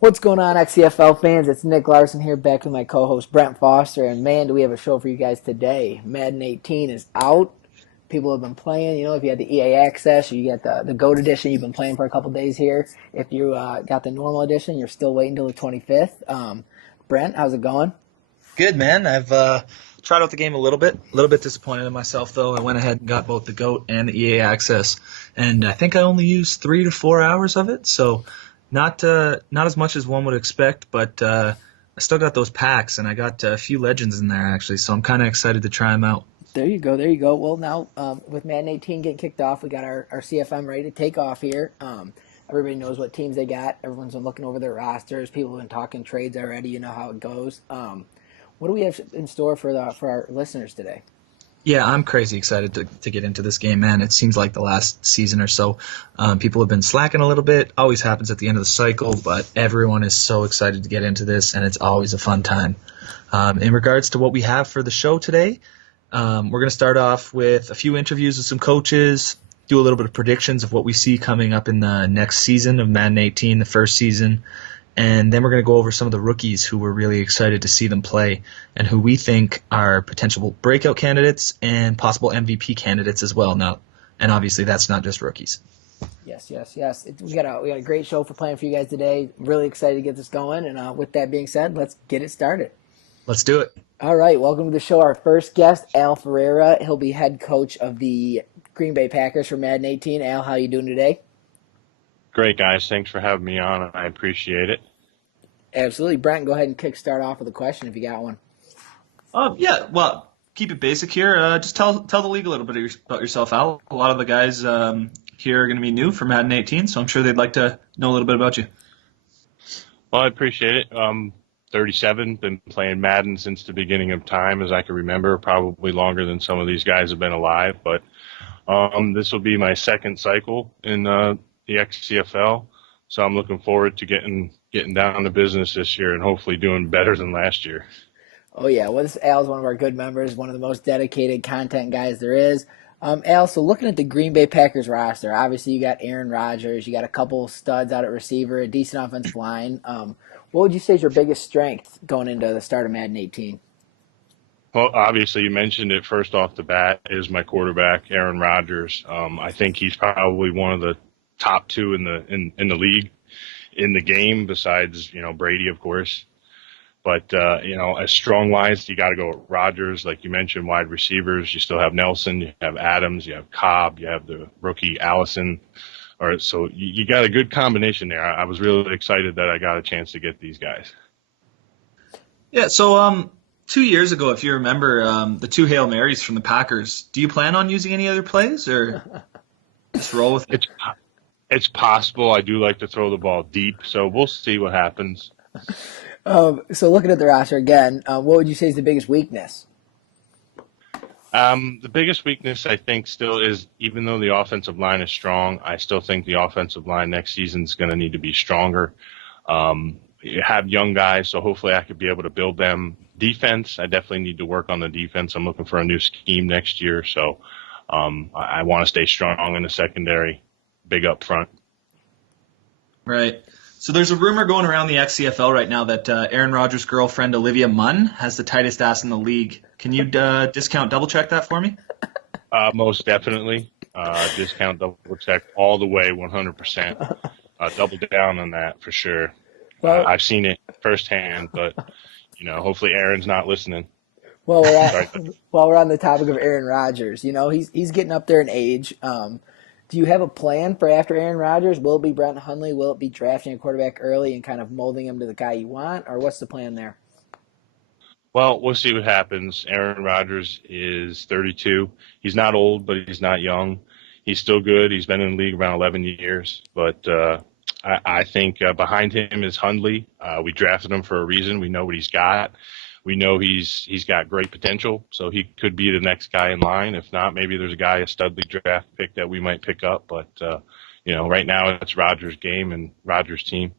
What's going on, XCFL fans? It's Nick Larson here, back with my co-host Brent Foster, and man, do we have a show for you guys today. Madden 18 is out. People have been playing. If you had the EA Access or you got the GOAT edition, you've been playing for a couple days here. If you got the normal edition, you're still waiting until the 25th. Brent, how's it going? Good, man. I've tried out the game a little bit disappointed in myself, though. I went ahead and got both the GOAT and the EA Access, and I think I only used 3 to 4 hours of it, so not as much as one would expect, but I still got those packs, and I got a few legends in there, actually, so I'm kind of excited to try them out. There you go. Well, now, with Madden 18 getting kicked off, we got our CFM ready to take off here. Everybody knows what teams they got. Everyone's been looking over their rosters. People have been talking trades already. You know how it goes. What do we have in store for our listeners today? Yeah, I'm crazy excited to get into this game, man. It seems like the last season or so, people have been slacking a little bit. Always happens at the end of the cycle, but everyone is so excited to get into this, and it's always a fun time. In regards to what we have for the show today, we're going to start off with a few interviews with some coaches, do a little bit of predictions of what we see coming up in the next season of Madden 18, the first season, and then we're going to go over some of the rookies who we're really excited to see them play and who we think are potential breakout candidates and possible MVP candidates as well. Now, and obviously that's not just rookies. Yes. We got a great show for playing for you guys today. Really excited to get this going. And with that being said, let's get it started. Let's do it. All right, welcome to the show. Our first guest, Al Ferreira. He'll be head coach of the Green Bay Packers for Madden 18. Al, how you doing today? Great, guys. Thanks for having me on. I appreciate it. Absolutely. Brent, go ahead and kickstart off with a question if you got one. Yeah, well, keep it basic here. Just tell the league a little bit about yourself, Al. A lot of the guys here are going to be new for Madden 18, so I'm sure they'd like to know a little bit about you. Well, I appreciate it. 37, been playing Madden since the beginning of time, as I can remember, probably longer than some of these guys have been alive. But this will be my second cycle in the XCFL, so I'm looking forward to getting down to business this year and hopefully doing better than last year. Oh, yeah. Well, Al's one of our good members, one of the most dedicated content guys there is. Al, so looking at the Green Bay Packers roster, obviously you got Aaron Rodgers, you got a couple studs out at receiver, a decent offensive line. What would you say is your biggest strength going into the start of Madden 18? Well, obviously you mentioned it first off the bat is my quarterback, Aaron Rodgers. I think he's probably one of the top two in the league in the game, besides Brady, of course. But as strong lines, you got to go with Rodgers. Like you mentioned, wide receivers. You still have Nelson, you have Adams, you have Cobb, you have the rookie Allison. So you got a good combination there. I was really excited that I got a chance to get these guys. Yeah, so 2 years ago, if you remember, the 2 Hail Marys from the Packers, do you plan on using any other plays or just roll with it? It's possible. I do like to throw the ball deep, so we'll see what happens. So looking at the roster again, what would you say is the biggest weakness? The biggest weakness, I think, still is, even though the offensive line is strong, I still think the offensive line next season is going to need to be stronger. You have young guys, so hopefully I could be able to build them. Defense, I definitely need to work on the defense. I'm looking for a new scheme next year, so I want to stay strong in the secondary, big up front. Right. So there's a rumor going around the XCFL right now that Aaron Rodgers' girlfriend, Olivia Munn, has the tightest ass in the league. Can you double-check that for me? Most definitely. Discount, double-check all the way, 100%. Double down on that for sure. Well, I've seen it firsthand, but, hopefully Aaron's not listening. Well, while we're on the topic of Aaron Rodgers, he's getting up there in age. Do you have a plan for after Aaron Rodgers? Will it be Brent Hundley? Will it be drafting a quarterback early and kind of molding him to the guy you want? Or what's the plan there? Well, we'll see what happens. Aaron Rodgers is 32. He's not old, but he's not young. He's still good. He's been in the league around 11 years. But I think behind him is Hundley. We drafted him for a reason. We know what he's got. We know he's got great potential, so he could be the next guy in line. If not, maybe there's a guy, a Studley draft pick that we might pick up. But, right now it's Rodgers' game and Rodgers' team.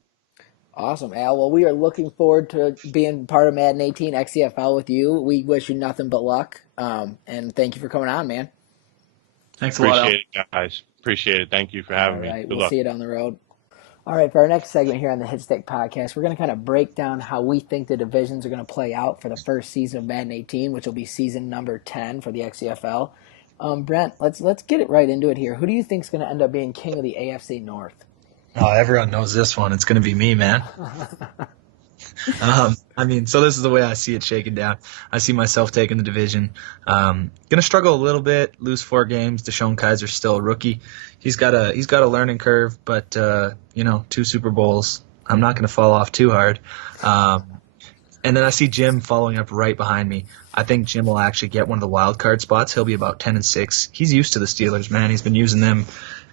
Awesome, Al. Well, we are looking forward to being part of Madden 18 XCFL with you. We wish you nothing but luck. And thank you for coming on, man. Thanks a lot, Al. Appreciate it, guys. Appreciate it. Thank you for having me. All right, Good we'll luck. see you down the road. All right, for our next segment here on the Hitstick podcast, we're going to kind of break down how we think the divisions are going to play out for the first season of Madden 18, which will be season number 10 for the XCFL. Brent, let's get it right into it here. Who do you think is going to end up being king of the AFC North? Oh, everyone knows this one. It's going to be me, man. So this is the way I see it shaking down. I see myself taking the division. Going to struggle a little bit, lose 4 games. Deshaun Kaiser's still a rookie. He's got a learning curve, but 2 Super Bowls. I'm not going to fall off too hard. And then I see Jim following up right behind me. I think Jim will actually get one of the wild card spots. He'll be about 10-6. He's used to the Steelers, man. He's been using them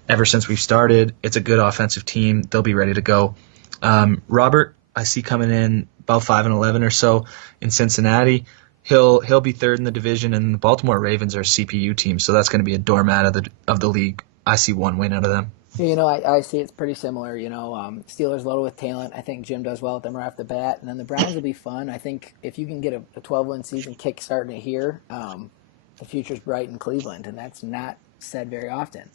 ever since we've started. It's a good offensive team. They'll be ready to go. Robert, I see coming in about 5-11 or so in Cincinnati. He'll be third in the division, and the Baltimore Ravens are a CPU team, so that's going to be a doormat of the league. I see 1 win out of them. I see it's pretty similar. Steelers loaded with talent. I think Jim does well with them right off the bat, and then the Browns will be fun. I think if you can get a 12-win season kick starting here, the future's bright in Cleveland, and that's not said very often.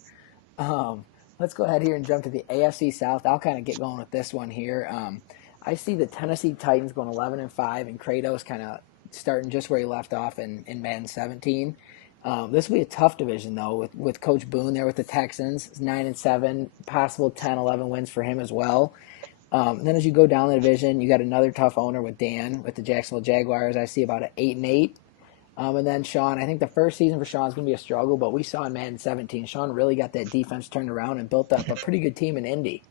Let's go ahead here and jump to the AFC South. I'll kind of get going with this one here. I see the Tennessee Titans going 11-5, and Kratos kind of starting just where he left off in Madden 17. This will be a tough division, though, with Coach Boone there with the Texans. It's 9-7, possible 10-11 wins for him as well. Then as you go down the division, you got another tough owner with Dan with the Jacksonville Jaguars. I see about an 8-8. And then Sean, I think the first season for Sean is going to be a struggle, but we saw in Madden 17, Sean really got that defense turned around and built up a pretty good team in Indy.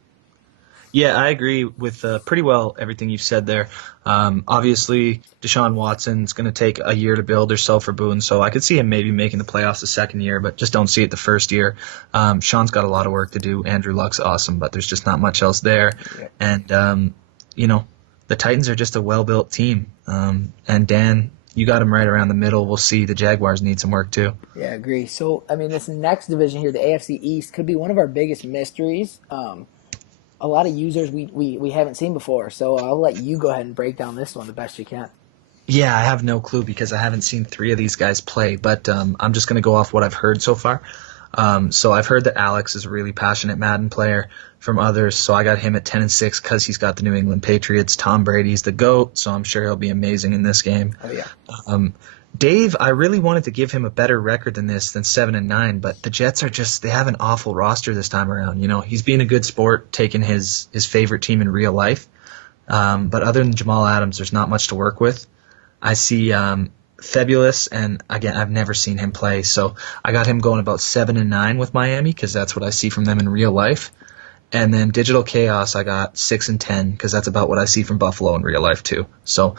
Yeah, I agree with pretty well everything you've said there. Obviously, Deshaun Watson's going to take a year to build or so for Boone, so I could see him maybe making the playoffs the second year, but just don't see it the first year. Sean's got a lot of work to do. Andrew Luck's awesome, but there's just not much else there. Yeah. And, the Titans are just a well-built team. And Dan, you got him right around the middle. We'll see. The Jaguars need some work too. Yeah, I agree. So, this next division here, the AFC East, could be one of our biggest mysteries. A lot of users we haven't seen before. So I'll let you go ahead and break down this one the best you can. Yeah, I have no clue because I haven't seen 3 of these guys play, but I'm just going to go off what I've heard so far. So I've heard that Alex is a really passionate Madden player from others, so I got him at 10-6 because he's got the New England Patriots. Tom Brady's the GOAT, so I'm sure he'll be amazing in this game. Oh, yeah. Dave, I really wanted to give him a better record than 7-9, but the Jets they have an awful roster this time around. He's being a good sport, taking his favorite team in real life. But other than Jamal Adams, there's not much to work with. I see Fabulous, and again, I've never seen him play, so I got him going about 7-9 with Miami because that's what I see from them in real life. And then Digital Chaos, I got 6-10 because that's about what I see from Buffalo in real life too. So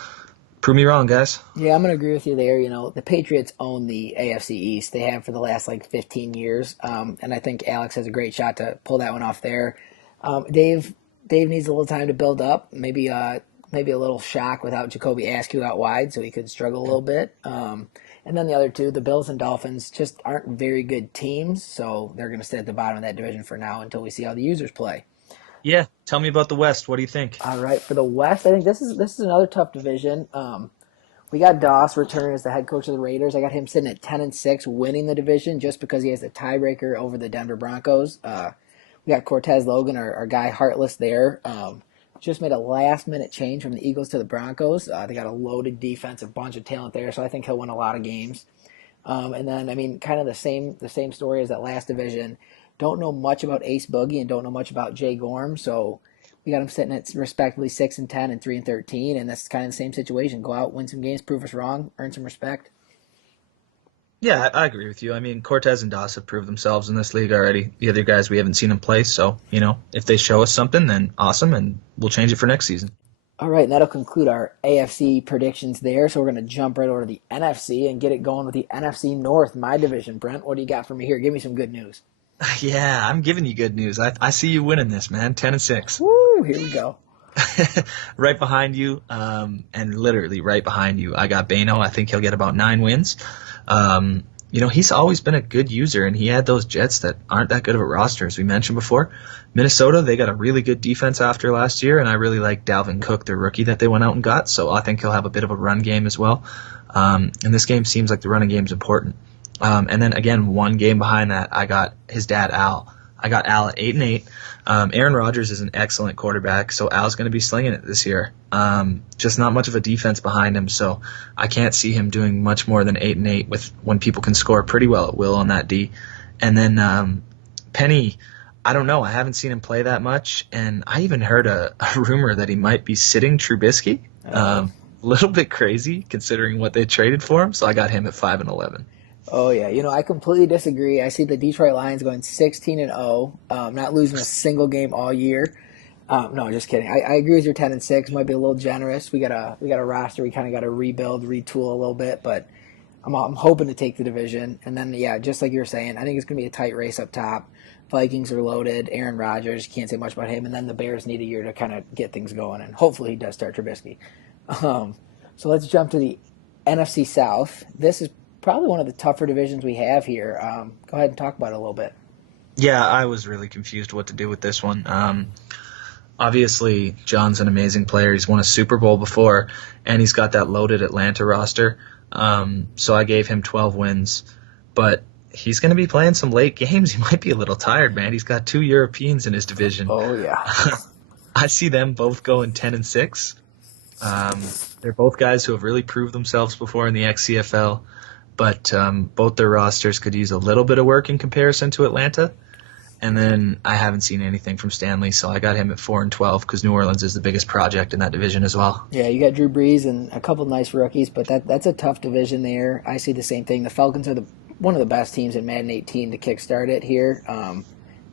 prove me wrong, guys. Yeah, I'm going to agree with you there. The Patriots own the AFC East. They have for the last 15 years. And I think Alex has a great shot to pull that one off there. Dave needs a little time to build up. Maybe a little shock without Jacoby Askew out wide, so he could struggle a little bit. And then the other two, the Bills and Dolphins, just aren't very good teams, so they're going to stay at the bottom of that division for now until we see how the users play. Yeah, tell me about the West. What do you think? All right, for the West, I think this is another tough division. We got Doss returning as the head coach of the Raiders. I got him sitting at 10-6, winning the division just because he has the tiebreaker over the Denver Broncos. We got Cortez Logan, our guy Heartless there. Just made a last-minute change from the Eagles to the Broncos. They got a loaded defense, a bunch of talent there, so I think he'll win a lot of games. And then, kind of the same story as that last division. Don't know much about Ace Boogie and don't know much about Jay Gorm, so we got him sitting at respectively 6-10 and 3-13, and that's kind of the same situation. Go out, win some games, prove us wrong, earn some respect. Yeah, I agree with you. I mean, Cortez and Doss have proved themselves in this league already. The other guys, we haven't seen them play, so, if they show us something, then awesome, and we'll change it for next season. All right, and that'll conclude our AFC predictions there. So we're going to jump right over to the NFC and get it going with the NFC North, my division. Brent, what do you got for me here? Give me some good news. Yeah, I'm giving you good news. I see you winning this, man. 10-6. Woo, here we go. Right behind you, and literally right behind you, I got Bano. I think he'll get about 9 wins. He's always been a good user, and he had those Jets that aren't that good of a roster, as we mentioned before. Minnesota, they got a really good defense after last year, and I really like Dalvin Cook, their rookie that they went out and got, so I think he'll have a bit of a run game as well. And this game seems like the running game is important. And then, again, one game behind that, I got his dad, Al. I got Al at 8-8. Aaron Rodgers is an excellent quarterback, so Al's going to be slinging it this year. Just not much of a defense behind him, so I can't see him doing much more than 8-8 with when people can score pretty well at will on that D. And then Penny, I don't know. I haven't seen him play that much, and I even heard a rumor that he might be sitting Trubisky. A little bit crazy considering what they traded for him, so I got him at 5-11. Oh, yeah. I completely disagree. I see the Detroit Lions going 16-0, not losing a single game all year. No, just kidding. I agree with your 10-6. Might be a little generous. We got a roster. We kind of got to rebuild, retool a little bit, but I'm hoping to take the division. And then, yeah, just like you were saying, I think it's going to be a tight race up top. Vikings are loaded. Aaron Rodgers, can't say much about him. And then the Bears need a year to kind of get things going, and hopefully he does start Trubisky. So let's jump to the NFC South. This is probably one of the tougher divisions we have here. Go ahead and talk about it a little bit. Yeah, I was really confused what to do with this one. Obviously, John's an amazing player. He's won a Super Bowl before, and he's got that loaded Atlanta roster. So I gave him 12 wins. But he's going to be playing some late games. He might be a little tired, man. He's got 2 Europeans in his division. Oh, yeah. I see them both going 10-6. They're both guys who have really proved themselves before in the XCFL. But both their rosters could use a little bit of work in comparison to Atlanta. And then I haven't seen anything from Stanley, so I got him at 4-12 because New Orleans is the biggest project in that division as well. Yeah, you got Drew Brees and a couple nice rookies, but that's a tough division there. I see the same thing. The Falcons are one of the best teams in Madden 18 to kickstart it here.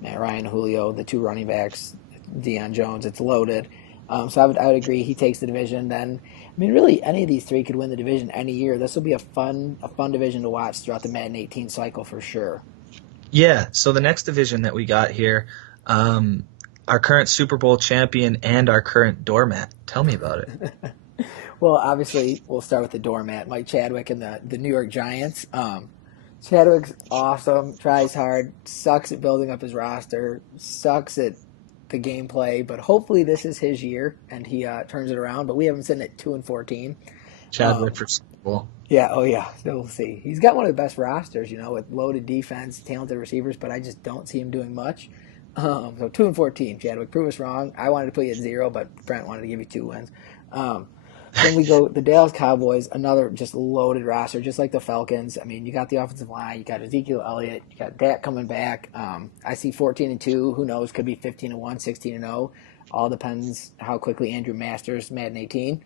Matt Ryan, Julio, the 2 running backs, Deion Jones, it's loaded. So I would agree he takes the division. Then, I mean, really, any of these 3 could win the division any year. This will be a fun division to watch throughout the Madden 18 cycle for sure. Yeah, so the next division that we got here, our current Super Bowl champion and our current doormat. Tell me about it. Well, obviously, we'll start with the doormat, Mike Chadwick and the New York Giants. Chadwick's awesome, tries hard, sucks at building up his roster, sucks at the gameplay, but hopefully this is his year and he turns it around. But we have him sitting at 2-14. Chadwick for Super Bowl. Yeah, oh yeah, so we'll see. He's got one of the best rosters, with loaded defense, talented receivers, but I just don't see him doing much. So 2-14, Chadwick, prove us wrong. I wanted to put you at 0, but Brent wanted to give you 2 wins. Then we go the Dallas Cowboys, another just loaded roster, just like the Falcons. I mean, you got the offensive line, you got Ezekiel Elliott, you got Dak coming back. I see 14-2. Who knows? Could be 15-1, 16-0. All depends how quickly Andrew masters Madden 18.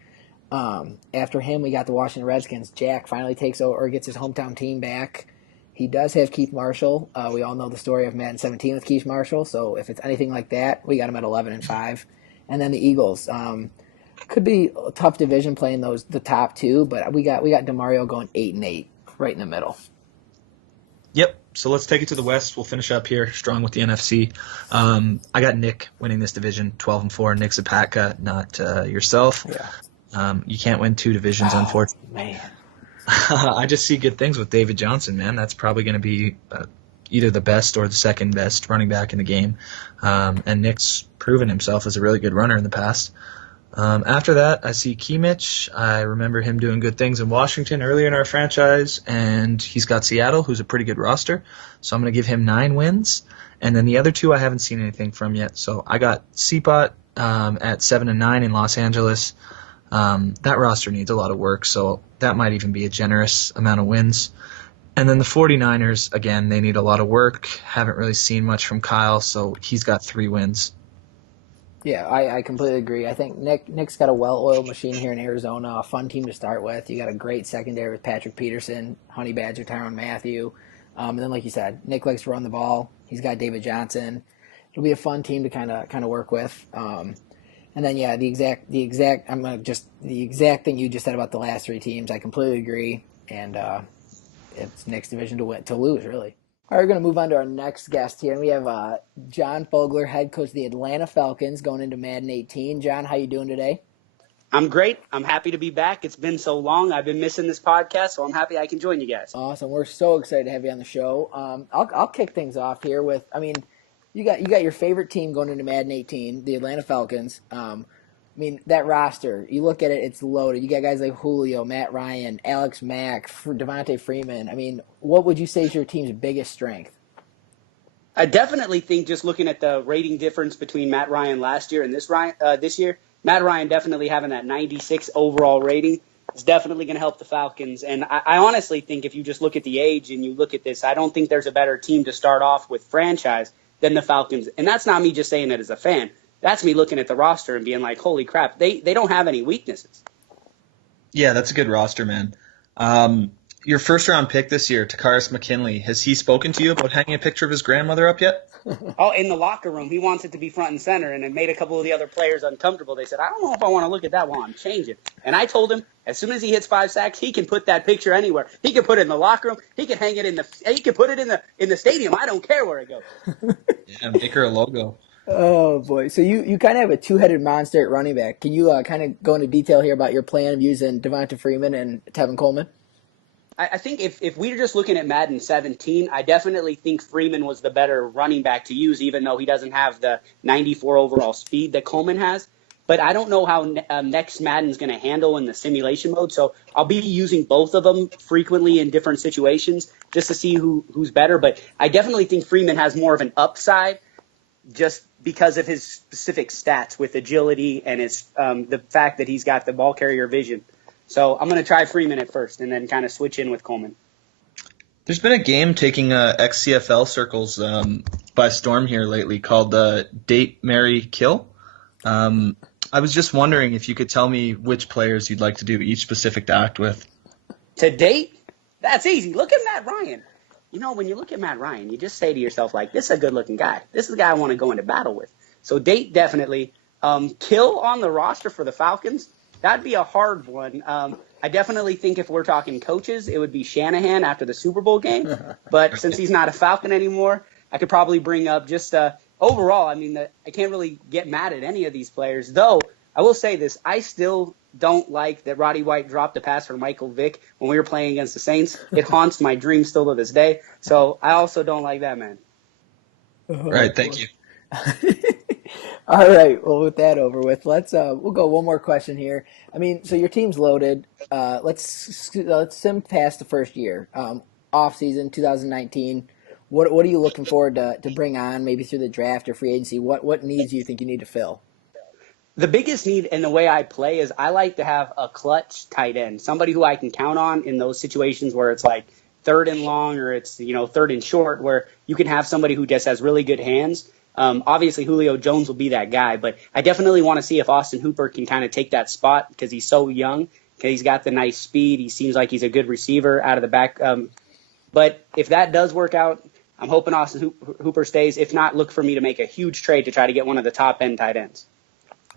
After him, we got the Washington Redskins. Jack finally takes over or gets his hometown team back. He does have Keith Marshall. We all know the story of Madden 17 with Keith Marshall. So if it's anything like that, we got him at 11-5. And then the Eagles. Could be a tough division playing the top 2, but we got DeMario going 8-8, right in the middle. Yep. So let's take it to the West. We'll finish up here strong with the NFC. I got Nick winning this division, 12-4. Nick Zapatka, not yourself. Yeah. You can't win 2 divisions, unfortunately. Man. I just see good things with David Johnson, man. That's probably going to be either the best or the second best running back in the game. And Nick's proven himself as a really good runner in the past. After that, I see Kimmich. I remember him doing good things in Washington earlier in our franchise, and he's got Seattle, who's a pretty good roster. So I'm going to give him 9 wins. And then the other 2 I haven't seen anything from yet. So I got Seapot at 7-9 in Los Angeles. That roster needs a lot of work, so that might even be a generous amount of wins. And then the 49ers, again, they need a lot of work. Haven't really seen much from Kyle, so he's got 3 wins. Yeah, I completely agree. I think Nick's got a well-oiled machine here in Arizona, a fun team to start with. You got a great secondary with Patrick Peterson, Honey Badger, Tyrann Mathieu. And then, like you said, Nick likes to run the ball. He's got David Johnson. It'll be a fun team to kind of work with. And then, yeah, the exact thing you just said about the last three teams. I completely agree. And it's Nick's division to lose, really. All right, we're going to move on to our next guest here, and we have John Fogler, head coach of the Atlanta Falcons, going into Madden 18. John, how you doing today? I'm great. I'm happy to be back. It's been so long. I've been missing this podcast, so I'm happy I can join you guys. Awesome. We're so excited to have you on the show. I'll kick things off here with, you got your favorite team going into Madden 18, the Atlanta Falcons. That roster, you look at it, it's loaded. You got guys like Julio, Matt Ryan, Alex Mack, Devontae Freeman. What would you say is your team's biggest strength? I definitely think just looking at the rating difference between Matt Ryan last year and this year, Matt Ryan definitely having that 96 overall rating is definitely going to help the Falcons. And I honestly think if you just look at the age and you look at this, I don't think there's a better team to start off with franchise than the Falcons. And that's not me just saying it as a fan. That's me looking at the roster and being like, holy crap, they don't have any weaknesses. Yeah, that's a good roster, man. Your first-round pick this year, Takaris McKinley, has he spoken to you about hanging a picture of his grandmother up yet? Oh, in the locker room. He wants it to be front and center, and it made a couple of the other players uncomfortable. They said, I don't know if I want to look at that while I'm changing. And I told him, as soon as he hits 5 sacks, he can put that picture anywhere. He can put it in the locker room. He can hang it he can put it in the stadium. I don't care where it goes. Yeah, make her a logo. Oh, boy. So you kind of have a two-headed monster at running back. Can you kind of go into detail here about your plan of using Devonta Freeman and Tevin Coleman? I think if we're just looking at Madden 17, I definitely think Freeman was the better running back to use, even though he doesn't have the 94 overall speed that Coleman has. But I don't know how next Madden's going to handle in the simulation mode, so I'll be using both of them frequently in different situations just to see who's better. But I definitely think Freeman has more of an upside just because of his specific stats with agility and his the fact that he's got the ball carrier vision. So I'm going to try Freeman at first and then kind of switch in with Coleman. There's been a game taking XCFL circles by storm here lately called Date, Marry, Kill. I was just wondering if you could tell me which players you'd like to do each specific act with. To date? That's easy. Look at Matt Ryan. When you look at Matt Ryan, you just say to yourself, like, this is a good-looking guy. This is the guy I want to go into battle with. So date, definitely. Kill on the roster for the Falcons, that'd be a hard one. I definitely think if we're talking coaches, it would be Shanahan after the Super Bowl game. But since he's not a Falcon anymore, I could probably bring up just overall, I can't really get mad at any of these players. Though, I will say this, I still don't like that Roddy White dropped a pass for Michael Vick when we were playing against the Saints. It haunts my dreams still to this day. So I also don't like that, man. Right, thank you. All right. Well, with that over with, let's we'll go one more question here. So your team's loaded. Let's sim past the first year. Off season 2019. What are you looking forward to bring on maybe through the draft or free agency? What needs do you think you need to fill? The biggest need in the way I play is I like to have a clutch tight end, somebody who I can count on in those situations where it's like third and long or it's third and short, where you can have somebody who just has really good hands. Obviously, Julio Jones will be that guy, but I definitely want to see if Austin Hooper can kind of take that spot because he's so young. Okay, he's got the nice speed. He seems like he's a good receiver out of the back. But if that does work out, I'm hoping Austin Hooper stays. If not, look for me to make a huge trade to try to get one of the top-end tight ends.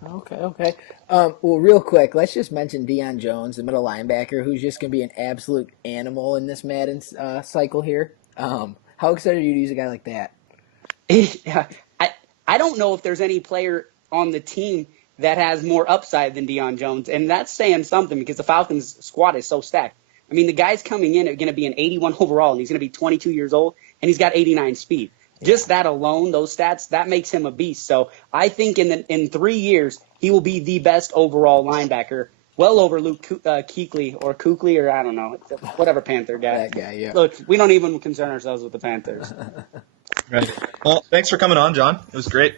Okay. Well, real quick, let's just mention Deion Jones, the middle linebacker, who's just going to be an absolute animal in this Madden cycle here. How excited are you to use a guy like that? I don't know if there's any player on the team that has more upside than Deion Jones, and that's saying something because the Falcons squad is so stacked. The guy's coming in are going to be an 81 overall, and he's going to be 22 years old, and he's got 89 speed. Just that alone, those stats, that makes him a beast. So I think in 3 years, he will be the best overall linebacker, well over Luke Kuechly or I don't know, whatever Panther guy. That guy, yeah. Look, we don't even concern ourselves with the Panthers. Right. Well, thanks for coming on, John. It was great.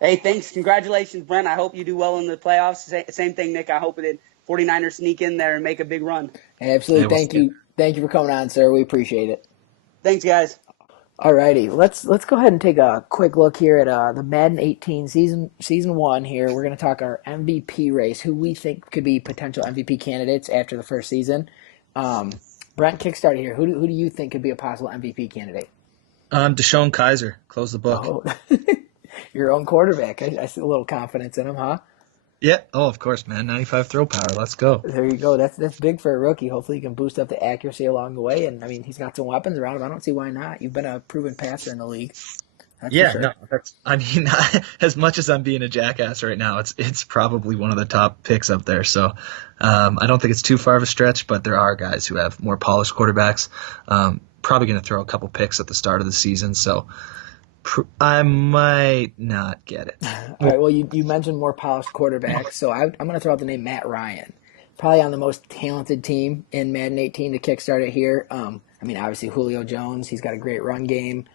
Hey, thanks. Congratulations, Brent. I hope you do well in the playoffs. Same thing, Nick. I hope the 49ers sneak in there and make a big run. Absolutely. Thank you for coming on, sir. We appreciate it. Thanks, guys. Alrighty, let's go ahead and take a quick look here at the Madden 18 season one. Here, we're going to talk our MVP race, who we think could be potential MVP candidates after the first season. Brent, kickstart here. Who do you think could be a possible MVP candidate? Deshaun Kaiser, close the book. Oh, your own quarterback. I see a little confidence in him, huh? Yeah. Oh, of course, man. 95 throw power. Let's go. There you go. That's big for a rookie. Hopefully, he can boost up the accuracy along the way. And I mean, he's got some weapons around him. I don't see why not. You've been a proven passer in the league. That's Yeah, for sure. no, I mean, as much as I'm being a jackass right now, it's probably one of the top picks up there. So I don't think it's too far of a stretch, but there are guys who have more polished quarterbacks. Probably going to throw a couple picks at the start of the season, so I might not get it. All right. Well, you mentioned more polished quarterbacks, so I'm going to throw out the name Matt Ryan. Probably on the most talented team in Madden 18 to kickstart it here. I mean, obviously Julio Jones. He's got a great run game.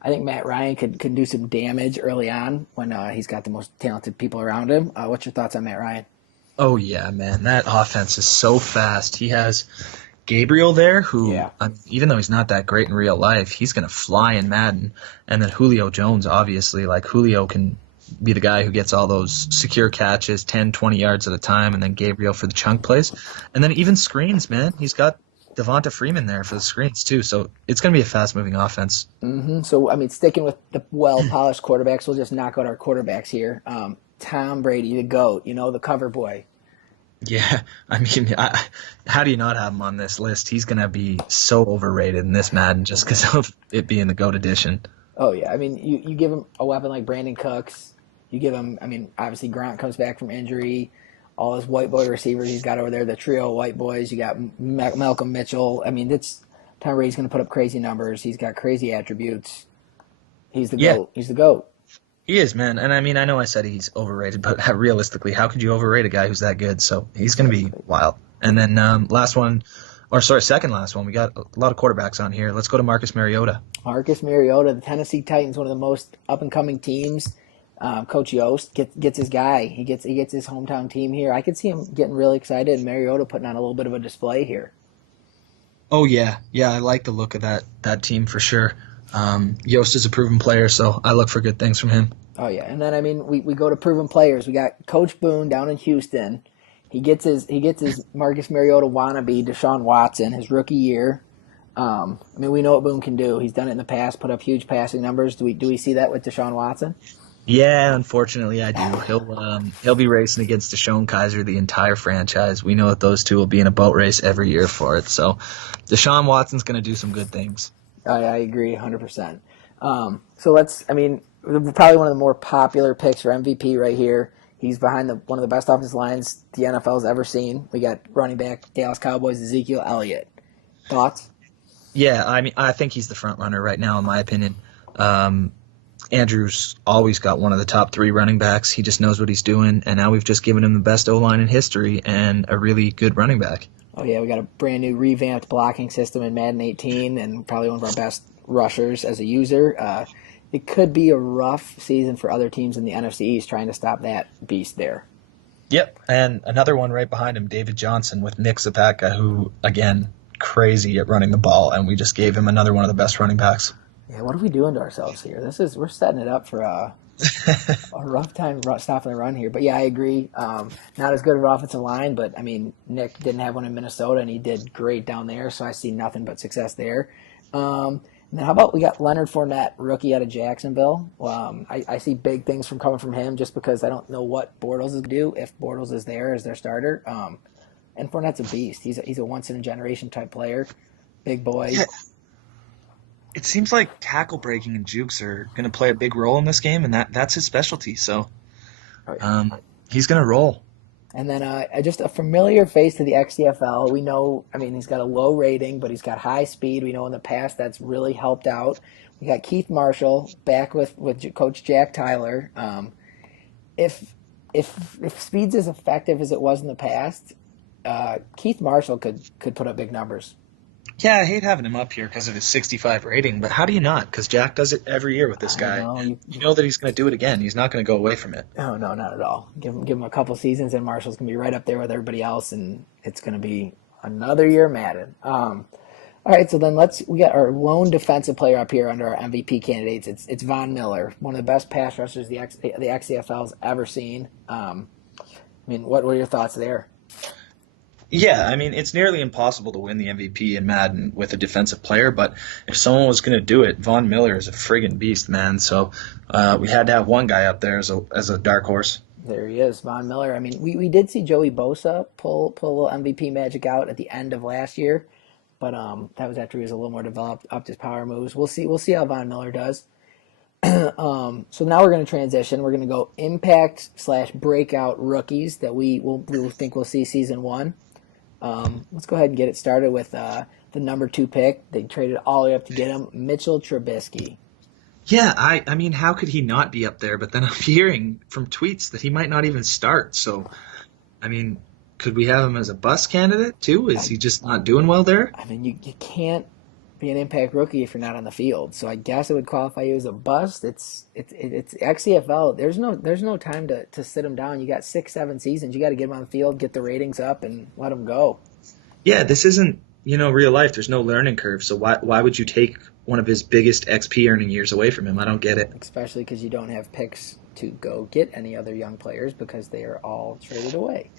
I think Matt Ryan could do some damage early on when he's got the most talented people around him. What's your thoughts on Matt Ryan? Oh yeah, man, that offense is so fast. He has Gabriel there, who even though he's not that great in real life, he's going to fly in Madden. And then Julio Jones, obviously, like Julio can be the guy who gets all those secure catches, 10, 20 yards at a time, and then Gabriel for the chunk plays. And then even screens, man. He's got Devonta Freeman there for the screens too. So it's going to be a fast-moving offense. Mm-hmm. So, I mean, sticking with the well-polished quarterbacks, we'll just knock out our quarterbacks here. Tom Brady, the GOAT, the cover boy. Yeah, I mean, how do you not have him on this list? He's going to be so overrated in this Madden just because of it being the GOAT edition. Oh, yeah. I mean, you give him a weapon like Brandon Cooks. You give him, I mean, obviously Grant comes back from injury. All his white boy receivers he's got over there, the trio of white boys. You got Malcolm Mitchell. I mean, Tom Brady's going to put up crazy numbers. He's got crazy attributes. He's the GOAT. He's the GOAT. He is, man. And I mean, I know I said he's overrated, but realistically, how could you overrate a guy who's that good? So he's going to be wild. And then second last one, we got a lot of quarterbacks on here. Let's go to Marcus Mariota. Marcus Mariota, the Tennessee Titans, one of the most up-and-coming teams. Coach Yost gets his guy. He gets his hometown team here. I could see him getting really excited, and Mariota putting on a little bit of a display here. Oh, yeah. Yeah, I like the look of that team for sure. Yost is a proven player, so I look for good things from him. Oh, yeah. And then, I mean, we go to proven players. We got Coach Boone down in Houston. He gets his Marcus Mariota wannabe, Deshaun Watson, his rookie year. I mean, we know what Boone can do. He's done it in the past, put up huge passing numbers. Do we see that with Deshaun Watson? Yeah, unfortunately, I do. He'll be racing against Deshaun Kaiser the entire franchise. We know that those two will be in a boat race every year for it. So, Deshaun Watson's going to do some good things. I agree 100%. So probably one of the more popular picks for MVP right here. He's behind one of the best offensive lines the NFL's ever seen. We got running back Dallas Cowboys Ezekiel Elliott. Thoughts? Yeah, I mean, I think he's the front runner right now, in my opinion. Andrew's always got one of the top 3 running backs. He just knows what he's doing, and now we've just given him the best O-line in history and a really good running back. Oh, yeah, we got a brand new revamped blocking system in Madden 18 and probably one of our best rushers as a user. It could be a rough season for other teams in the NFC East trying to stop that beast there. Yep, and another one right behind him, David Johnson with Nick Zapata, who, again, crazy at running the ball, and we just gave him another one of the best running backs. Yeah, what are we doing to ourselves here? We're setting it up for a rough time stopping the run here. But yeah, I agree. Not as good of an offensive line, but I mean, Nick didn't have one in Minnesota, and he did great down there. So I see nothing but success there. And then how about we got Leonard Fournette, rookie out of Jacksonville. I see big things coming from him, just because I don't know what Bortles is going to do if Bortles is there as their starter. And Fournette's a beast. He's a once in a generation type player, big boy. Yeah. It seems like tackle breaking and jukes are going to play a big role in this game, and that's his specialty. So he's going to roll. And then just a familiar face to the XCFL. We know, I mean, he's got a low rating, but he's got high speed. We know in the past that's really helped out. We got Keith Marshall back with Coach Jack Tyler. If speed's as effective as it was in the past, Keith Marshall could put up big numbers. Yeah, I hate having him up here because of his 65 rating, but how do you not? Because Jack does it every year with this guy. You know that he's going to do it again. He's not going to go away from it. Oh, no, not at all. Give him a couple seasons, and Marshall's going to be right up there with everybody else, and it's going to be another year Madden. All All right, so then we got our lone defensive player up here under our MVP candidates. It's Von Miller, one of the best pass rushers the XCFL's ever seen. I mean, what were your thoughts there? Yeah, I mean, it's nearly impossible to win the MVP in Madden with a defensive player, but if someone was going to do it, Von Miller is a friggin' beast, man. So we had to have one guy up there as a dark horse. There he is, Von Miller. I mean, we did see Joey Bosa pull a little MVP magic out at the end of last year, but that was after he was a little more developed, upped his power moves. We'll see how Von Miller does. So now we're going to transition. We're going to go impact / breakout rookies that we think we'll see season 1. Let's go ahead and get it started with the number 2 pick. They traded all the way up to get him, Mitchell Trubisky. Yeah, I mean, how could he not be up there? But then I'm hearing from tweets that he might not even start. So, I mean, could we have him as a bust candidate too? Is he just not doing well there? I mean, you can't be an impact rookie if you're not on the field. So I guess it would qualify you as a bust. It's XCFL. There's no time to sit him down. You got 6-7 seasons. You got to get him on the field, get the ratings up, and let him go. Yeah, this isn't real life. There's no learning curve. So why would you take one of his biggest XP earning years away from him? I don't get it. Especially because you don't have picks to go get any other young players because they are all traded away.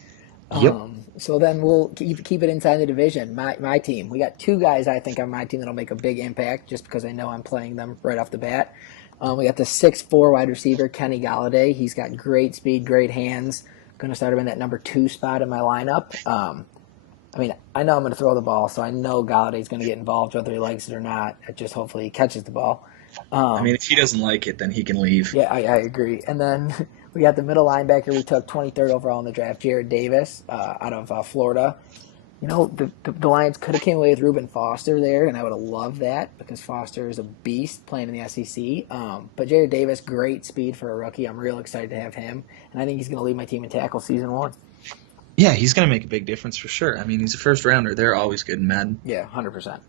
Yep. So then we'll keep it inside the division. My team. We got 2 guys I think on my team that'll make a big impact just because I know I'm playing them right off the bat. We got the 6'4" wide receiver, Kenny Galladay. He's got great speed, great hands. Going to start him in that number 2 spot in my lineup. I mean, I know I'm going to throw the ball, so I know Galladay's going to get involved whether he likes it or not. Just hopefully he catches the ball. I mean, if he doesn't like it, then he can leave. Yeah, I agree. And then we got the middle linebacker we took 23rd overall in the draft, Jared Davis out of Florida. You know, the Lions could have came away with Reuben Foster there, and I would have loved that because Foster is a beast playing in the SEC. But Jared Davis, great speed for a rookie. I'm real excited to have him, and I think he's going to lead my team in tackle season 1. Yeah, he's going to make a big difference for sure. I mean, he's a first rounder. They're always good in Madden. Yeah, 100%.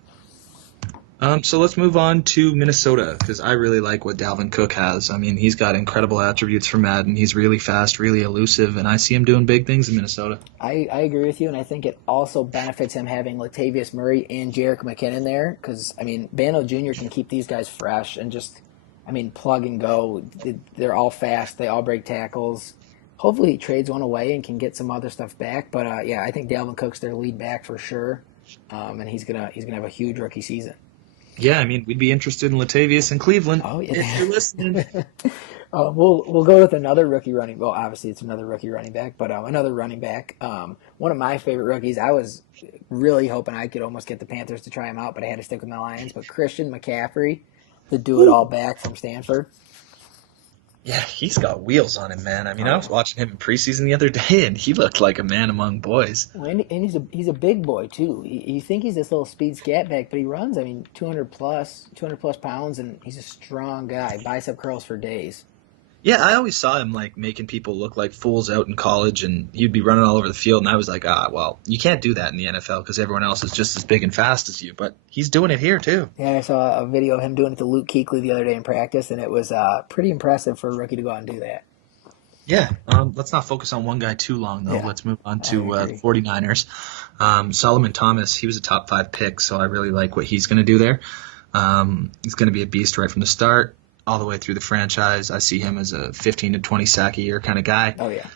So let's move on to Minnesota because I really like what Dalvin Cook has. I mean, he's got incredible attributes for Madden. He's really fast, really elusive, and I see him doing big things in Minnesota. I agree with you, and I think it also benefits him having Latavius Murray and Jerick McKinnon there because, I mean, Bano Jr. can keep these guys fresh and just, I mean, plug and go. They're all fast. They all break tackles. Hopefully he trades one away and can get some other stuff back. But, yeah, I think Dalvin Cook's their lead back for sure, and he's gonna have a huge rookie season. Yeah, I mean, we'd be interested in Latavius in Cleveland. Oh, yeah. If you're listening. We'll go with another rookie running. Well, obviously it's another rookie running back, but another running back. One of my favorite rookies. I was really hoping I could almost get the Panthers to try him out, but I had to stick with my Lions. But Christian McCaffrey, the do-it-all back from Stanford. Yeah, he's got wheels on him, man. I mean, I was watching him in preseason the other day, and he looked like a man among boys. Well, and he's a big boy too. You think he's this little speed scat back, but he runs. I mean, 200 plus pounds, and he's a strong guy. Bicep curls for days. Yeah, I always saw him like making people look like fools out in college, and he'd be running all over the field, and I was like, well, you can't do that in the NFL because everyone else is just as big and fast as you, but he's doing it here too. Yeah, I saw a video of him doing it to Luke Kuechly the other day in practice, and it was pretty impressive for a rookie to go out and do that. Yeah, let's not focus on one guy too long, though. Yeah. Let's move on to the 49ers. Solomon Thomas, he was a top 5 pick, so I really like what he's going to do there. He's going to be a beast right from the start. All the way through the franchise. I see him as a 15 to 20 sack a year kind of guy. Oh, yeah.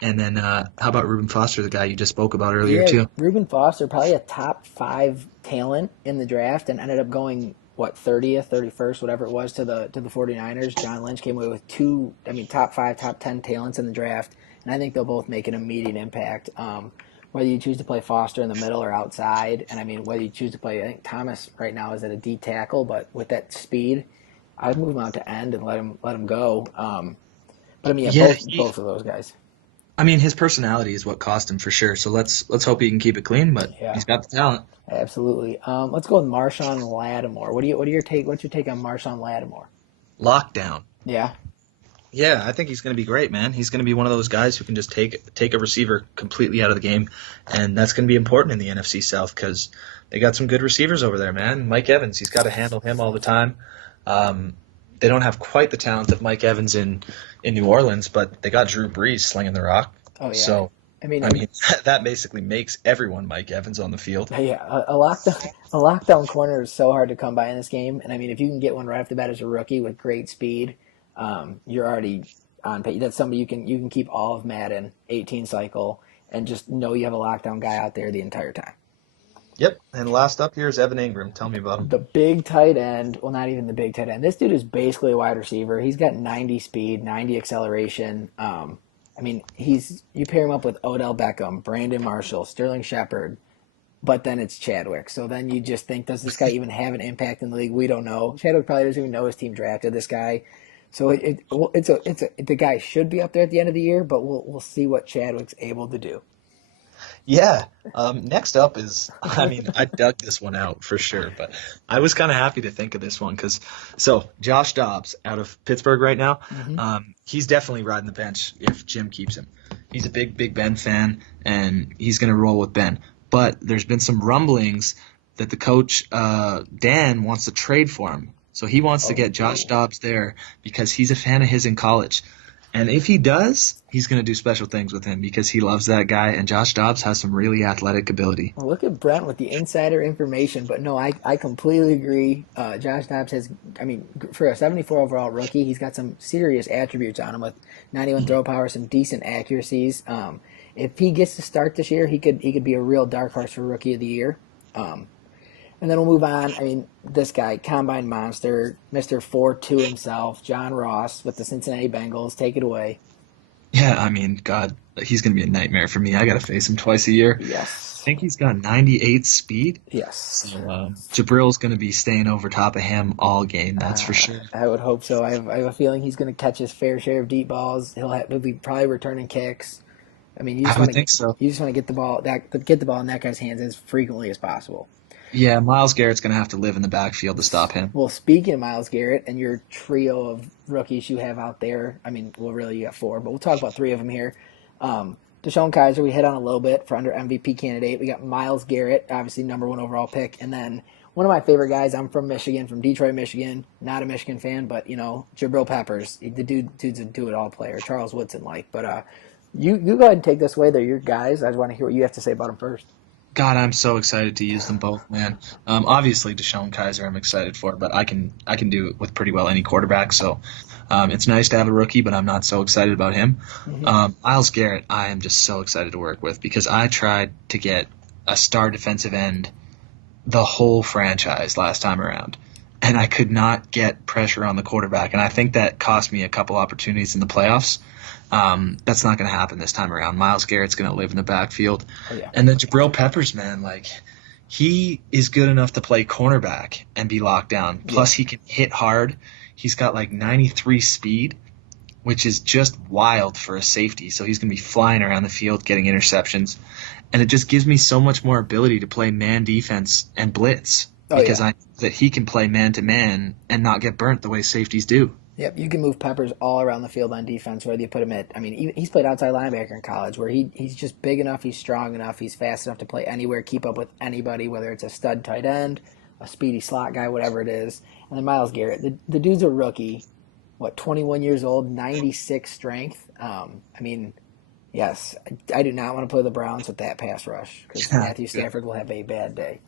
And then how about Reuben Foster, the guy you just spoke about earlier, too? Reuben Foster, probably a top 5 talent in the draft and ended up going, 30th, 31st, whatever it was, to the 49ers. John Lynch came away with 2, top 5, top 10 talents in the draft, and I think they'll both make an immediate impact. Whether you choose to play Foster in the middle or outside, and, I mean, whether you choose to play, I think Thomas right now is at a D tackle, but with that speed – I'd move him out to end and let him go. But I mean, both of those guys. I mean, his personality is what cost him for sure. So let's hope he can keep it clean. But he's got the talent. Absolutely. Let's go with Marshawn Lattimore. What's your take on Marshawn Lattimore? Lockdown. Yeah. Yeah, I think he's going to be great, man. He's going to be one of those guys who can just take a receiver completely out of the game, and that's going to be important in the NFC South because they got some good receivers over there, man. Mike Evans, he's got to handle him all the time. They don't have quite the talent of Mike Evans in New Orleans, but they got Drew Brees slinging the rock. Oh, yeah. So I mean, that basically makes everyone Mike Evans on the field. yeah, a lockdown corner is so hard to come by in this game. And I mean, if you can get one right off the bat as a rookie with great speed, you're already on pace. That's somebody you can keep all of Madden 18 cycle and just know you have a lockdown guy out there the entire time. Yep. And last up here is Evan Ingram. Tell me about him. The big tight end, well, not even the big tight end. This dude is basically a wide receiver. He's got 90 speed, 90 acceleration. I mean, you pair him up with Odell Beckham, Brandon Marshall, Sterling Shepard, but then it's Chadwick. So then you just think, does this guy even have an impact in the league? We don't know. Chadwick probably doesn't even know his team drafted this guy. So the guy should be up there at the end of the year, but we'll see what Chadwick's able to do. Yeah. Next up is, I mean, I dug this one out for sure, but I was kind of happy to think of this one so Josh Dobbs out of Pittsburgh right now, he's definitely riding the bench if Jim keeps him. He's a big Ben fan, and he's going to roll with Ben. But there's been some rumblings that the coach, Dan, wants to trade for him. So he wants to get Josh Dobbs there because he's a fan of his in college. And if he does, he's going to do special things with him because he loves that guy, and Josh Dobbs has some really athletic ability. Well, look at Brent with the insider information, but no, I completely agree. Josh Dobbs has, I mean, for a 74 overall rookie, he's got some serious attributes on him with 91 throw power, some decent accuracies. If he gets to start this year, he could be a real dark horse for Rookie of the Year. And then we'll move on. I mean, this guy, Combine Monster, Mr. 4-2 himself, John Ross with the Cincinnati Bengals. Take it away. Yeah, I mean, God, he's going to be a nightmare for me. I got to face him twice a year. Yes. I think he's got 98 speed. Yes. So Jabril's going to be staying over top of him all game, that's for sure. I would hope so. I have a feeling he's going to catch his fair share of deep balls. He'll be probably returning kicks. I mean, you just want to get the ball in that guy's hands as frequently as possible. Yeah, Myles Garrett's going to have to live in the backfield to stop him. Well, speaking of Myles Garrett and your trio of rookies you have out there, I mean, well, really you got four, but we'll talk about three of them here. Deshaun Kaiser, we hit on a little bit for under MVP candidate. We got Myles Garrett, obviously number one overall pick, and then one of my favorite guys. I'm from Michigan, from Detroit, Michigan. Not a Michigan fan, but Jabril Peppers. The dude's a do-it-all player. Charles Woodson but you go ahead and take this away. They're your guys. I just want to hear what you have to say about them first. God, I'm so excited to use them both, man. Obviously, Deshaun Kaiser I'm excited for, but I can do it with pretty well any quarterback. So it's nice to have a rookie, but I'm not so excited about him. Myles Garrett, I am just so excited to work with because I tried to get a star defensive end the whole franchise last time around, and I could not get pressure on the quarterback, and I think that cost me a couple opportunities in the playoffs. That's not going to happen this time around. Myles Garrett's going to live in the backfield. Oh, yeah. And then Jabril Peppers, man, he is good enough to play cornerback and be locked down. Plus, he can hit hard. He's got 93 speed, which is just wild for a safety. So he's going to be flying around the field getting interceptions. And it just gives me so much more ability to play man defense and blitz because I know that he can play man-to-man and not get burnt the way safeties do. Yep, you can move Peppers all around the field on defense, whether you put him at – I mean, he's played outside linebacker in college where he's just big enough, he's strong enough, he's fast enough to play anywhere, keep up with anybody, whether it's a stud tight end, a speedy slot guy, whatever it is. And then Myles Garrett, the dude's a rookie, 21 years old, 96 strength. I mean, yes, I do not want to play the Browns with that pass rush because Matthew Stafford will have a bad day.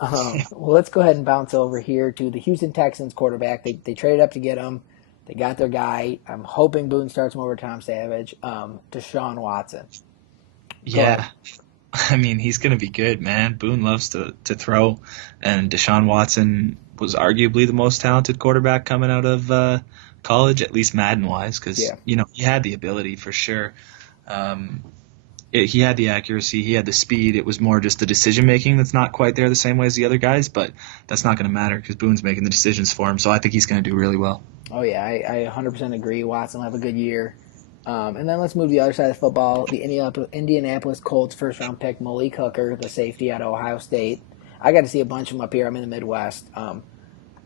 Well, let's go ahead and bounce over here to the Houston Texans quarterback. They traded up to get him. They got their guy. I'm hoping Boone starts him over Tom Savage. Deshaun Watson. Yeah. I mean, he's going to be good, man. Boone loves to throw, and Deshaun Watson was arguably the most talented quarterback coming out of college, at least Madden-wise, because, he had the ability for sure. He had the accuracy. He had the speed. It was more just the decision-making that's not quite there the same way as the other guys, but that's not going to matter because Boone's making the decisions for him, so I think he's going to do really well. Oh, yeah, I 100% agree. Watson will have a good year. And then let's move to the other side of football. The Indianapolis Colts first-round pick, Malik Hooker, the safety out of Ohio State. I got to see a bunch of them up here. I'm in the Midwest.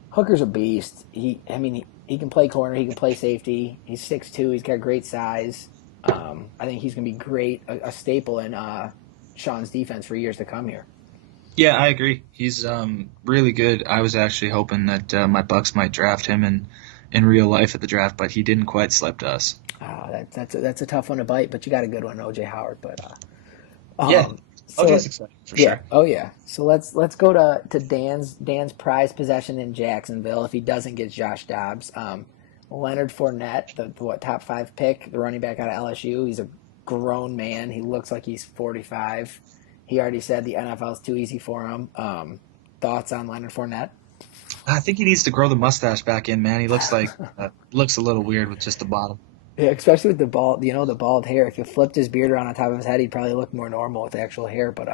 Hooker's a beast. He can play corner. He can play safety. He's 6'2". He's got great size. I think he's going to be great, a staple in Sean's defense for years to come here. Yeah, I agree. He's really good. I was actually hoping that my Bucks might draft him in real life at the draft, but he didn't quite slip to us. That's a tough one to bite, but you got a good one, O.J. Howard. But Yeah. So OJ's exciting for yeah, sure. oh yeah. So let's go to Dan's prized possession in Jacksonville. If he doesn't get Josh Dobbs, Leonard Fournette, the top 5 pick, the running back out of LSU. He's a grown man. He looks like he's 45. He already said the NFL's too easy for him. Thoughts on Leonard Fournette? I think he needs to grow the mustache back in, man. He looks a little weird with just the bottom. Yeah, especially with the bald, the bald hair. If you flipped his beard around on top of his head, he'd probably look more normal with the actual hair. But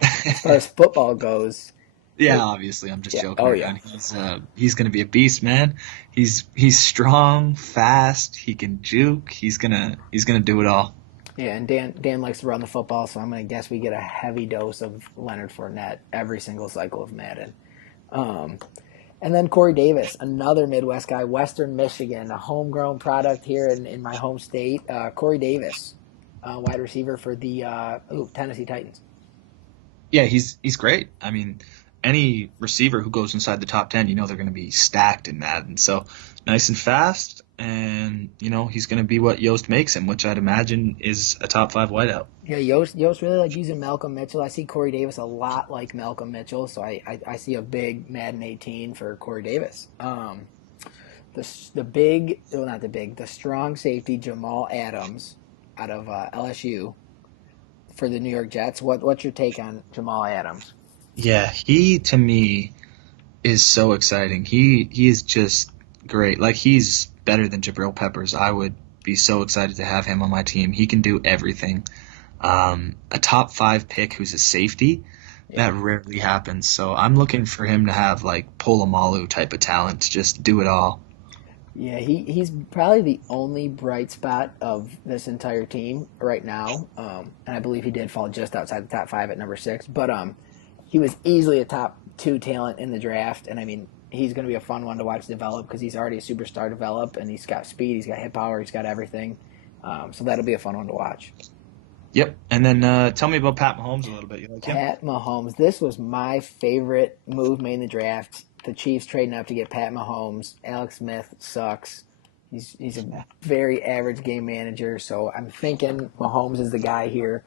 as far as football goes, Yeah, it, obviously, I'm just yeah, joking oh yeah, around. He's gonna be a beast, man. He's strong, fast. He can juke. He's gonna do it all. yeah. And Dan likes to run the football, so I'm gonna guess we get a heavy dose of Leonard Fournette every single cycle of Madden. Um, and then Corey Davis, another Midwest guy, Western Michigan, a homegrown product here in my home state. Corey Davis, wide receiver for the Tennessee Titans. Yeah, he's great. I mean, any receiver who goes inside the top 10, they're going to be stacked in Madden. So nice and fast, and he's going to be what Yost makes him, which I'd imagine is a top 5 wideout. Yeah, Yost really like using Malcolm Mitchell. I see Corey Davis a lot like Malcolm Mitchell, so I see a big Madden 18 for Corey Davis. The strong safety Jamal Adams out of LSU for the New York Jets. What's your take on Jamal Adams? Yeah, he to me is so exciting. He is just great. Like he's better than Jabril Peppers. I would be so excited to have him on my team. He can do everything. A top 5 pick who's a safety, Yeah. that rarely happens. So I'm looking for him to have like Polamalu type of talent to just do it all. Yeah, he's probably the only bright spot of this entire team right now. And I believe he did fall just outside the top 5 at number 6. But he was easily a top 2 talent in the draft. And I mean, he's going to be a fun one to watch develop because he's already a superstar develop, and he's got speed, he's got hip power, he's got everything. So that'll be a fun one to watch. Yep. And then tell me about Pat Mahomes a little bit. You like him? Pat Mahomes. This was my favorite move made in the draft. The Chiefs trading up to get Pat Mahomes. Alex Smith sucks. He's a very average game manager, so I'm thinking Mahomes is the guy here.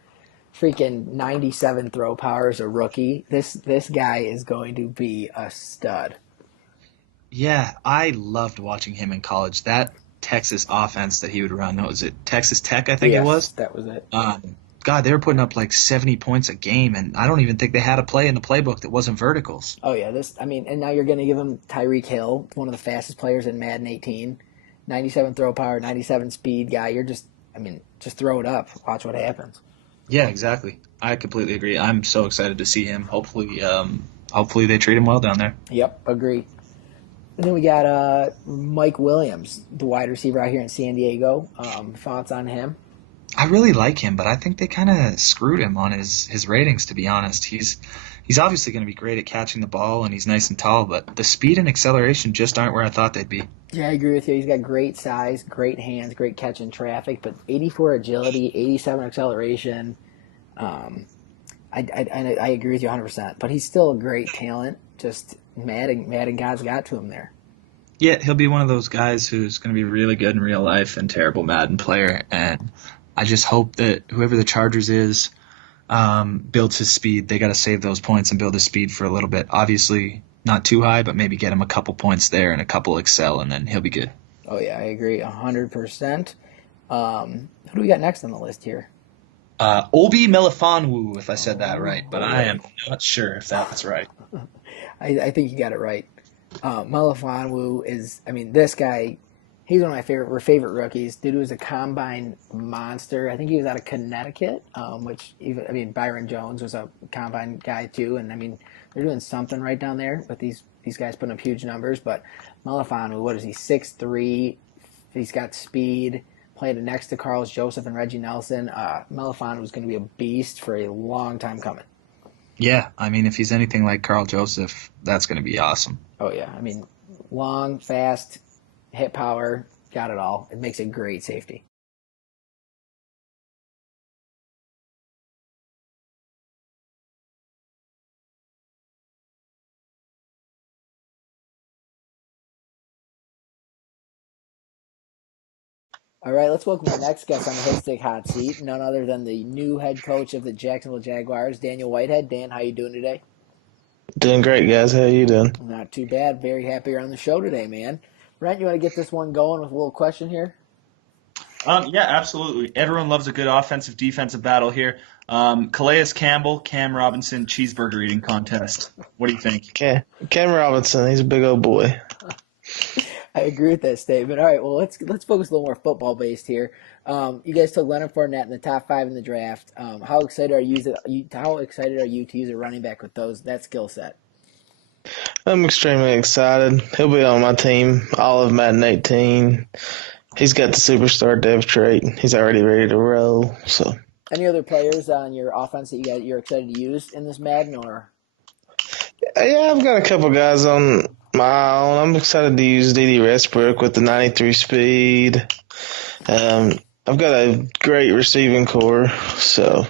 Freaking 97 throw power as a rookie. This guy is going to be a stud. Yeah, I loved watching him in college. That Texas offense that he would run, what was it? Texas Tech, I think it Yes, was. that was it. God, they were putting up like 70 points a game, and I don't even think they had a play in the playbook that wasn't verticals. Oh yeah, and now you're going to give him Tyreek Hill, one of the fastest players in Madden 18, 97 throw power, 97 speed guy. Just throw it up. Watch what happens. Yeah, exactly. I completely agree. I'm so excited to see him. Hopefully they treat him well down there. Yep, agree. And then we got Mike Williams, the wide receiver out here in San Diego. Thoughts on him? I really like him, but I think they kind of screwed him on his ratings, to be honest. He's obviously going to be great at catching the ball, and he's nice and tall, but the speed and acceleration just aren't where I thought they'd be. Yeah, I agree with you. He's got great size, great hands, great catch in traffic, but 84 agility, 87 acceleration. I agree with you 100%. But he's still a great talent. Just Madden God's got to him there. Yeah, he'll be one of those guys who's going to be really good in real life and terrible Madden player, and I just hope that whoever the Chargers is builds his speed. They got to save those points and build his speed for a little bit. Obviously, not too high, but maybe get him a couple points there and a couple excel, and then he'll be good. Oh, yeah, I agree 100%. Who do we got next on the list here? Obi Melifonwu, if I said that Oh, right, but all I right. am not sure if that was right. I think you got it right. Melifonwu this guy, he's one of my favorite rookies. Dude was a combine monster. I think he was out of Connecticut, Byron Jones was a combine guy too. And they're doing something right down there with these guys putting up huge numbers. But Melifonwu, what is he, 6'3"? He's got speed. Played next to Carlos Joseph and Reggie Nelson. Melifonwu was going to be a beast for a long time coming. Yeah, if he's anything like Carl Joseph, that's going to be awesome. Oh yeah, long, fast, hit power, got it all. It makes a great safety. All right, let's welcome our next guest on the Hitstick hot seat, none other than the new head coach of the Jacksonville Jaguars, Daniel Whitehead. Dan, how you doing today? Doing great, guys. How you doing? Not too bad. Very happy you're on the show today, man. Brent, you want to get this one going with a little question here? Yeah, absolutely. Everyone loves a good offensive-defensive battle here. Calais Campbell, Cam Robinson, cheeseburger eating contest. What do you think? Cam Robinson, he's a big old boy. I agree with that statement. All right, well, let's focus a little more football based here. You guys took Leonard Fournette in the top 5 in the draft. How excited are you? How excited are you to use a running back with that skill set? I'm extremely excited. He'll be on my team all of Madden 18. He's got the superstar depth trait. He's already ready to roll. So, any other players on your offense that you're excited to use in this Madden, or? Yeah, I've got a couple guys on my own. I'm excited to use D.D. Westbrook with the 93 speed. I've got a great receiving core, so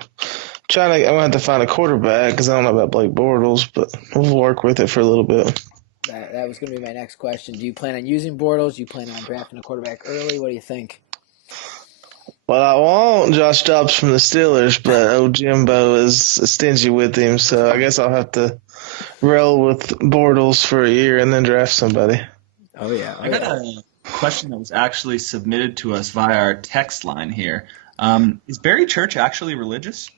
I'm going to have to find a quarterback because I don't know about Blake Bortles, but we'll work with it for a little bit. That was going to be my next question. Do you plan on using Bortles? Do you plan on drafting a quarterback early? What do you think? Well, I want Josh Dobbs from the Steelers, but old Jimbo is stingy with him, so I guess I'll have to roll with Bortles for a year and then draft somebody. Oh, yeah. I got a question that was actually submitted to us via our text line here. Is Barry Church actually religious?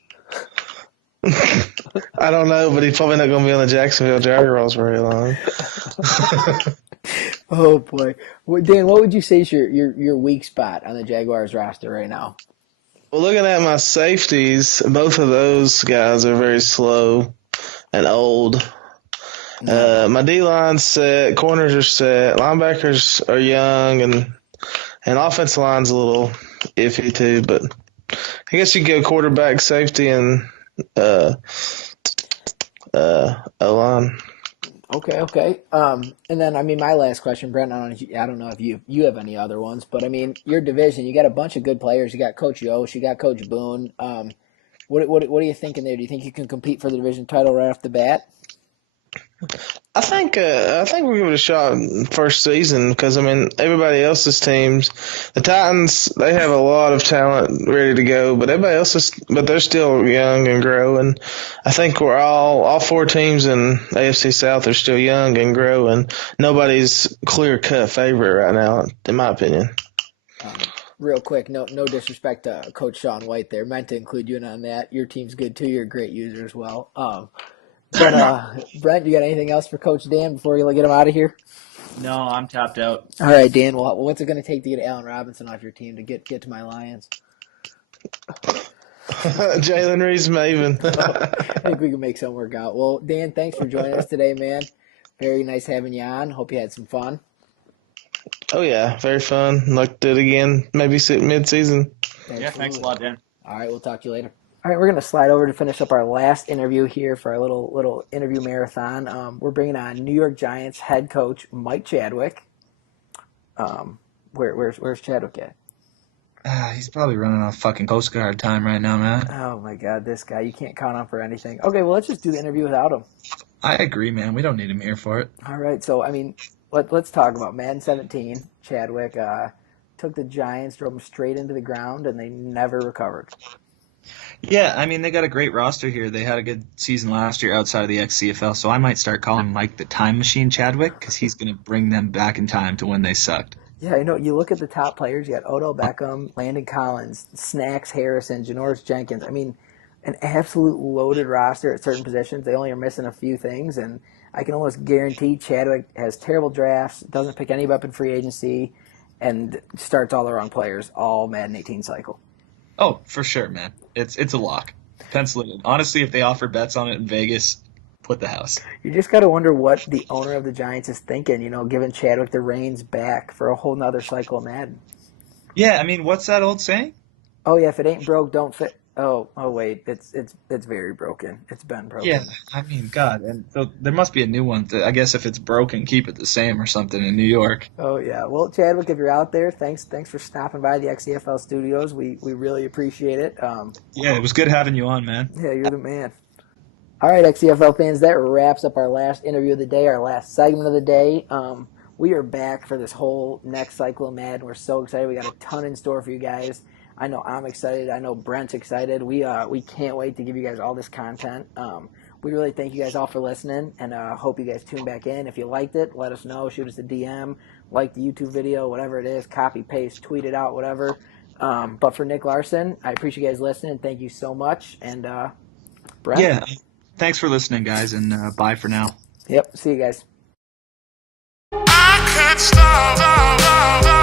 I don't know, but he's probably not going to be on the Jacksonville Jaguars very long. Oh, boy. Well, Dan, what would you say is your weak spot on the Jaguars roster right now? Well, looking at my safeties, both of those guys are very slow and old. My D-line's set, corners are set, linebackers are young, and offensive line's a little iffy too, but I guess you go quarterback, safety, and O-line. Okay. And then, my last question, Brent, I don't know if you have any other ones, but, your division, you got a bunch of good players. You got Coach Yost, you got Coach Boone. What are you thinking there? Do you think you can compete for the division title right off the bat? I think we'll give it a shot first season because everybody else's teams, the Titans, they have a lot of talent ready to go, but they're still young and growing. I think we're all 4 teams in AFC South are still young and growing. Nobody's clear cut favorite right now, in my opinion. Real quick, no disrespect to Coach Sean White there. Meant to include you in on that. Your team's good too. You're a great user as well. But Brent, you got anything else for Coach Dan before you get him out of here? No, I'm tapped out. All right, Dan. Well, what's it going to take to get Allen Robinson off your team to get to my Lions? Jalen Reed's Maven. I think we can make something work out. Well, Dan, thanks for joining us today, man. Very nice having you on. Hope you had some fun. Oh, yeah. Very fun. Like to do it again, maybe mid-season. Yeah, thanks a lot, Dan. All right, we'll talk to you later. All right, we're going to slide over to finish up our last interview here for our little interview marathon. We're bringing on New York Giants head coach Mike Chadwick. Where's Chadwick at? He's probably running off fucking Coast Guard time right now, man. Oh, my God, this guy. You can't count on for anything. Okay, well, let's just do the interview without him. I agree, man. We don't need him here for it. All right, so, let's talk about Madden 17. Chadwick took the Giants, drove them straight into the ground, and they never recovered. Yeah, they got a great roster here. They had a good season last year outside of the XCFL, so I might start calling Mike the Time Machine Chadwick because he's going to bring them back in time to when they sucked. Yeah, you look at the top players. You got Odell Beckham, Landon Collins, Snacks Harrison, Janoris Jenkins. An absolute loaded roster at certain positions. They only are missing a few things, and I can almost guarantee Chadwick has terrible drafts, doesn't pick any up in free agency, and starts all the wrong players all Madden 18 cycle. Oh, for sure, man. It's a lock. Pencil it in. Honestly, if they offer bets on it in Vegas, put the house. You just got to wonder what the owner of the Giants is thinking, giving Chadwick the reins back for a whole nother cycle of Madden. Yeah, what's that old saying? Oh, yeah, if it ain't broke, don't fix. Oh, wait, it's very broken. It's been broken. Yeah, God, and so there must be a new one. I guess if it's broken, keep it the same or something in New York. Oh yeah, well, Chadwick, if you're out there, thanks for stopping by the XCFL studios. We really appreciate it. Yeah, it was good having you on, man. Yeah, you're the man. All right, XCFL fans, that wraps up our last interview of the day, our last segment of the day. we are back for this whole next cycle of Madden. We're so excited. We got a ton in store for you guys. I know I'm excited. I know Brent's excited. We can't wait to give you guys all this content. We really thank you guys all for listening, and hope you guys tune back in. If you liked it, let us know. Shoot us a DM, like the YouTube video, whatever it is. Copy, paste, tweet it out, whatever. But for Nick Larson, I appreciate you guys listening. Thank you so much. And Brent? Yeah. Thanks for listening, guys, and bye for now. Yep. See you guys. I can't stop.